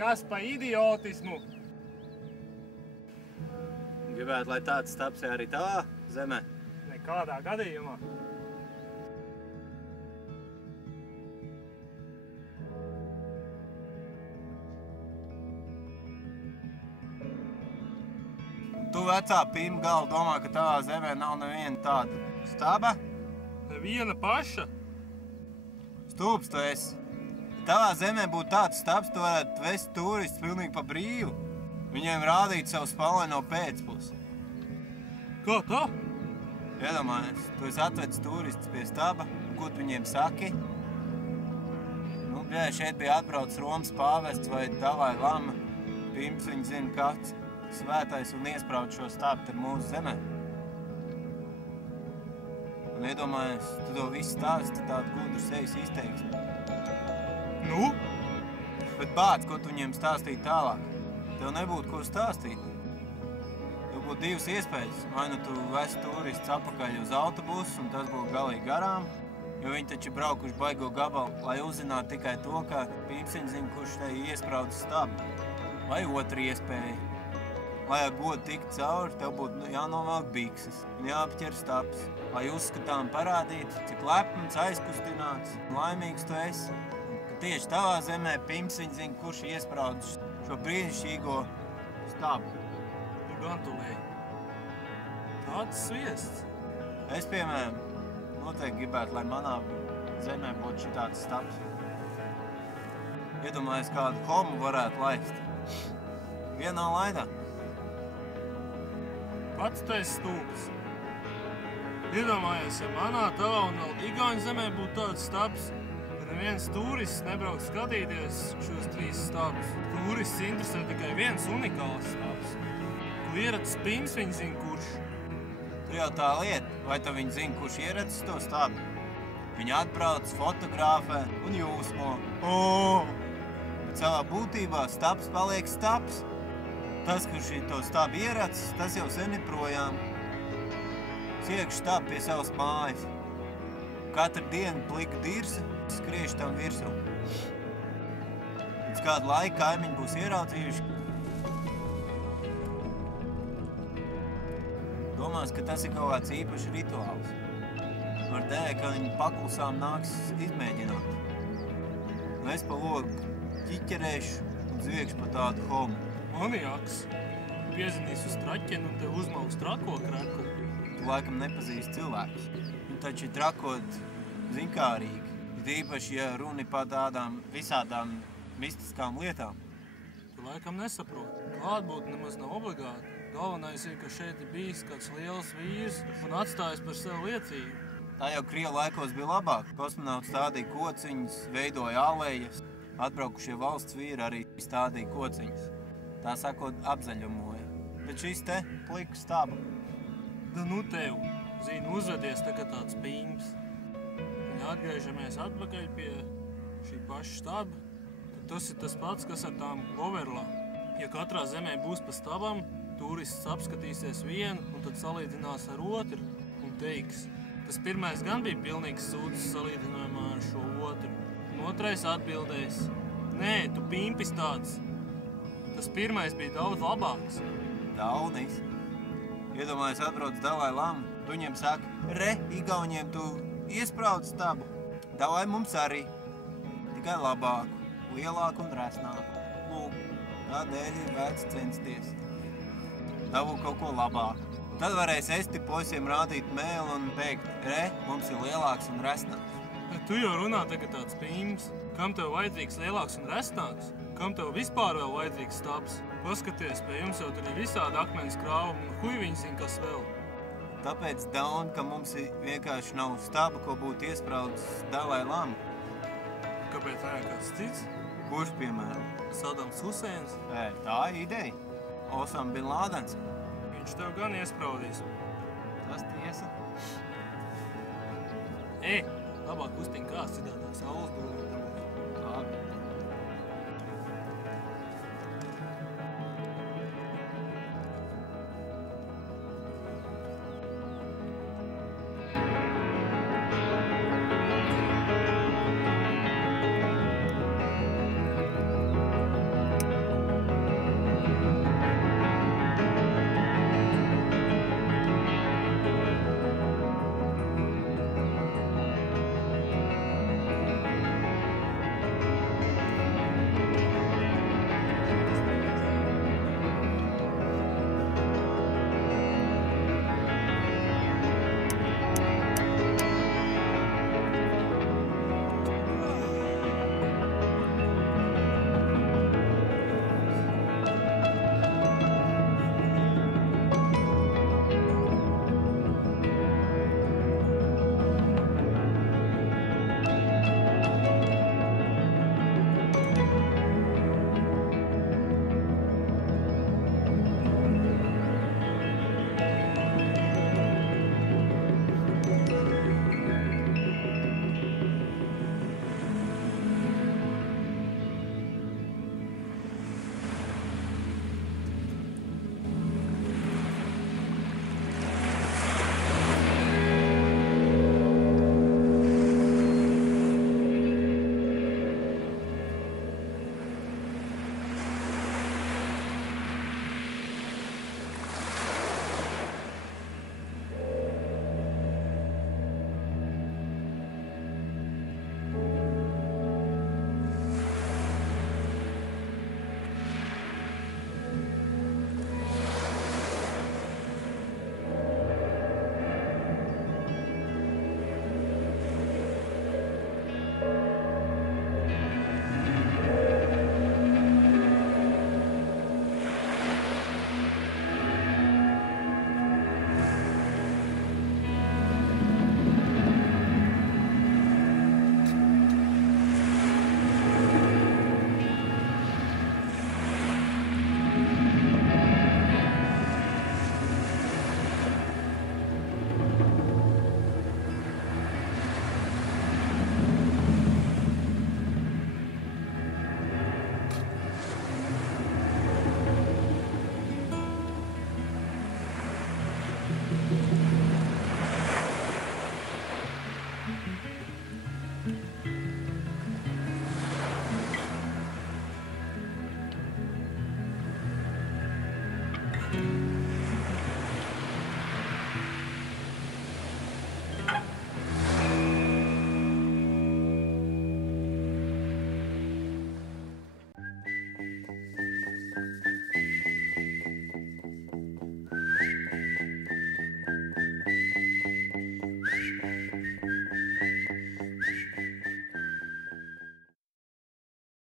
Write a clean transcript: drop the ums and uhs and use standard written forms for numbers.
Kas pa idiotismu? Gribētu, lai tāds stabs arī tavā zemē? Nekādā gadījumā. Tu vecā pīma gala domā, ka tavā zemē nav neviena tāda staba? Neviena paša? Stulbs tu esi. Ja tavā zemē būtu tāds stabs, tu varētu vest turistus pilnīgi pa brīvu. Viņiem rādīt savu spalvaino pēcpusi. Kā tā? Iedomājies, tu esi atvedis turistus pie staba, un ko tu viņiem saki? Nu, šeit bija atbraucis Romas pāvests vai Dalai Lama. Pimps viņi zina kāds svētais un iespraud šo stabu te mūsu zemē. Un iedomājies, tu to visu stāsti tādu gudru sejas izteiksmi. Nu? Bet bāc, ko tu viņiem stāstīji tālāk? Tev nebūtu ko stāstīt. Tev būtu divas iespējas. Vai nu tu vesi turistus atpakaļ uz autobusu, un tas būtu galīgi garām, jo viņi taču braukuši baigo gabalu, lai uzzinātu tikai to, ka Pīpsiņš zina, kurš te iespraudis stabu. Vai otra iespēja. Lai ar godu tikt cauri, tev būtu jānovelk bikses un jāapķer stabs, lai uzskatām parādītu, cik lepns, aizkustināts un laimīgs tu esi. Ka tieši tavā zemē Pīpsiņš zina, kurš iespraudis šo brīnišķīgo stabu. Tu gan tu lēji. Tāds sviests. Es, piemēram, noteikti gribētu, lai manā zemē būtu šitāds stabs. Iedomājies, kādu homu varētu laist. Vienā laidā. Pats tu esi stulbs. Iedomājies, ja manā, tavā un vēl Igauņu zemē būtu tāds stabs, tad neviens turists nebrauc skatīties šos trīs stabus. Turists interesē tikai viens unikāls stabs. Ko ieracis Pīms, viņi zina, kurš. Tur jau tā lieta, vai tu viņi zina, kurš ieracis to stabu. Viņi atbrauc, fotografē un jūsmo. Bet savā būtībā stabs paliek stabs. Tas, kurš to stabu ieracis, tas jau sen ir projām. Ciekš stabu pie savas mājas. Katru dienu plika dirsa, skriež tam virsū. Pēc kādu laiku kaimiņi būs ieraudzījuši. Domās, ka tas ir kaut kāds īpašs rituāls. Var dēļ, ka viņi paklusām nāks izmēģināt. Un es pa logu ķiķerēšu un zviegšu pa tādu homu. Maniaks piezinīs uz traķeni un tev uzmauks trako kreklu. Tu laikam nepazīsti cilvēkus. Viņi taču ir trakot zinkārīgi. Ir īpaši, ja runa par tādām visādām mistiskām lietām. Tu laikam nesaproti. Klātbūt nemaz nav obligāti. Galvenais ir, ka šeit ir bijis kāds liels vīrs un atstājis par sevi liecību. Tā jau Krievu laikos bija labāk. Kosmonauts stādīja kociņas, veidoja alejas. Atbraukušie valsts vīri arī stādīja kociņas. Tā sakot, apzaļumoja. Bet šis te plika staba. Da nu tev, zini, uzvedies tagad tāds Pīms. Ja atgriežamies atpakaļ pie šī paša staba, tad tas ir tas pats, kas ar tām overlām. Ja katrā zemē būs pa stabam, turists apskatīsies vienu un tad salīdzinās ar otru un teiks. Tas pirmais gan bija pilnīgs sūdzes salīdzinājumā ar šo otru. Un otrais atbildēs. Nē, tu Pīmpis tāds. Tas pirmais bija daudz labāks. Daunis. Iedomājies, atbrauc Dalai Lama. Tu viņiem saka, re, Igauņiem tu iespraud stabu. Davai mums arī. Tikai labāku, lielāku un resnāku. Lūk, tādēļ ir vērts censties. Davu kaut ko labāku. Tad varēs esti poisiem rādīt mēlu un teikt, re, mums ir lielāks un resnāks. Bet tu jau runā tagad tāds Pīms. Kam tev vajadzīgs lielāks un resnāks? Kam tev vispār vēl vajadzīgs stabs? Paskaties, pie jums jau tur ir visādi akmens krāvumi un huj viņi zina, kas vēl. Tāpēc, Daun, ka mums vienkārši nav staba, ko būtu iespraudis Dalai Lama. Kāpēc tā ir kāds cits? Kurš, piemēram? Sadams Huseins. Tā ir ideja. Osama Bin Lādens. Viņš tev gan iespraudīs. Tas tiesa. Labāk uztiņ kāds citādāk saules dūri. Labi. Paldies!